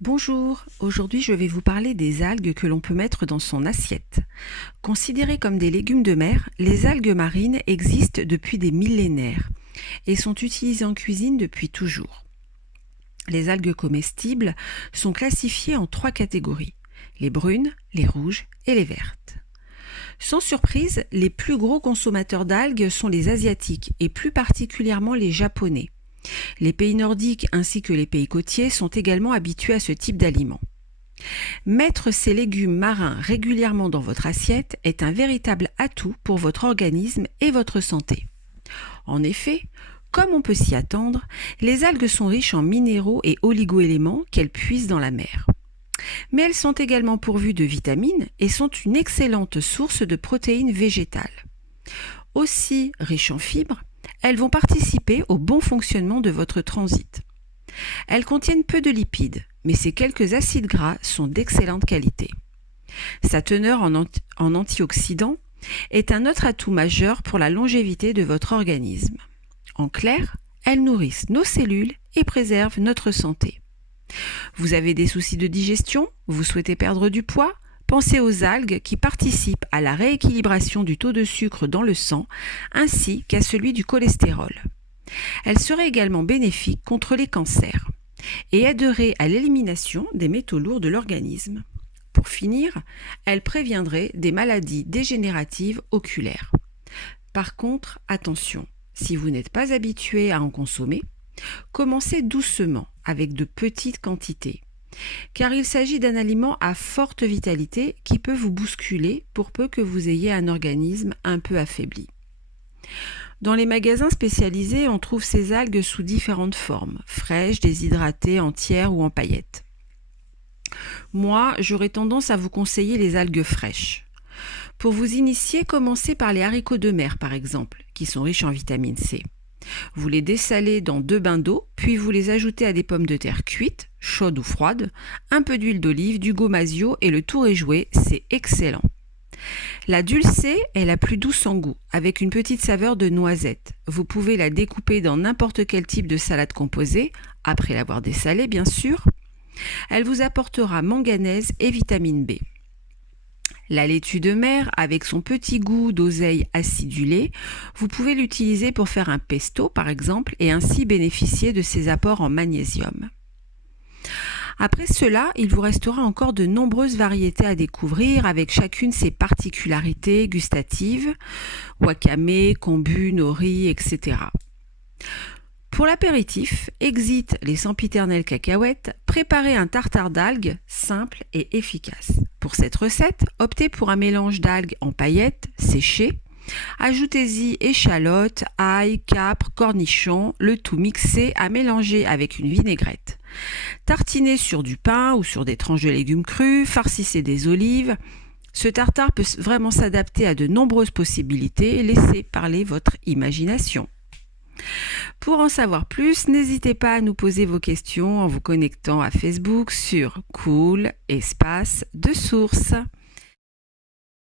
Bonjour, aujourd'hui je vais vous parler des algues que l'on peut mettre dans son assiette. Considérées comme des légumes de mer, les algues marines existent depuis des millénaires et sont utilisées en cuisine depuis toujours. Les algues comestibles sont classifiées en 3 catégories, les brunes, les rouges et les vertes. Sans surprise, les plus gros consommateurs d'algues sont les Asiatiques et plus particulièrement les Japonais. Les pays nordiques ainsi que les pays côtiers sont également habitués à ce type d'aliments. Mettre ces légumes marins régulièrement dans votre assiette est un véritable atout pour votre organisme et votre santé. En effet, comme on peut s'y attendre, les algues sont riches en minéraux et oligo-éléments qu'elles puisent dans la mer. Mais elles sont également pourvues de vitamines et sont une excellente source de protéines végétales. Aussi riches en fibres, elles vont participer au bon fonctionnement de votre transit. Elles contiennent peu de lipides, mais ces quelques acides gras sont d'excellente qualité. Sa teneur en antioxydants est un autre atout majeur pour la longévité de votre organisme. En clair, elles nourrissent nos cellules et préservent notre santé. Vous avez des soucis de digestion? Vous souhaitez perdre du poids? Pensez aux algues qui participent à la rééquilibration du taux de sucre dans le sang ainsi qu'à celui du cholestérol. Elles seraient également bénéfiques contre les cancers et aideraient à l'élimination des métaux lourds de l'organisme. Pour finir, elles préviendraient des maladies dégénératives oculaires. Par contre, attention, si vous n'êtes pas habitué à en consommer, commencez doucement avec de petites quantités, car il s'agit d'un aliment à forte vitalité qui peut vous bousculer pour peu que vous ayez un organisme un peu affaibli. Dans les magasins spécialisés, on trouve ces algues sous différentes formes, fraîches, déshydratées, entières ou en paillettes. Moi, j'aurais tendance à vous conseiller les algues fraîches. Pour vous initier, commencez par les haricots de mer par exemple, qui sont riches en vitamine C. Vous les dessalez dans 2 bains d'eau, puis vous les ajoutez à des pommes de terre cuites, chaudes ou froides, un peu d'huile d'olive, du gomasio et le tour est joué, c'est excellent. La dulcée est la plus douce en goût, avec une petite saveur de noisette. Vous pouvez la découper dans n'importe quel type de salade composée, après l'avoir dessalée bien sûr. Elle vous apportera manganèse et vitamine B. La laitue de mer, avec son petit goût d'oseille acidulée, vous pouvez l'utiliser pour faire un pesto par exemple et ainsi bénéficier de ses apports en magnésium. Après cela, il vous restera encore de nombreuses variétés à découvrir avec chacune ses particularités gustatives, wakame, kombu, nori, etc. Pour l'apéritif, exit les sempiternelles cacahuètes, préparez un tartare d'algues simple et efficace. Pour cette recette, optez pour un mélange d'algues en paillettes séchées. Ajoutez-y échalotes, ail, capre, cornichons, le tout mixé à mélanger avec une vinaigrette. Tartinez sur du pain ou sur des tranches de légumes crus, farcissez des olives. Ce tartare peut vraiment s'adapter à de nombreuses possibilités, laissez parler votre imagination. Pour en savoir plus, n'hésitez pas à nous poser vos questions en vous connectant à Facebook sur Cool Espace de Source.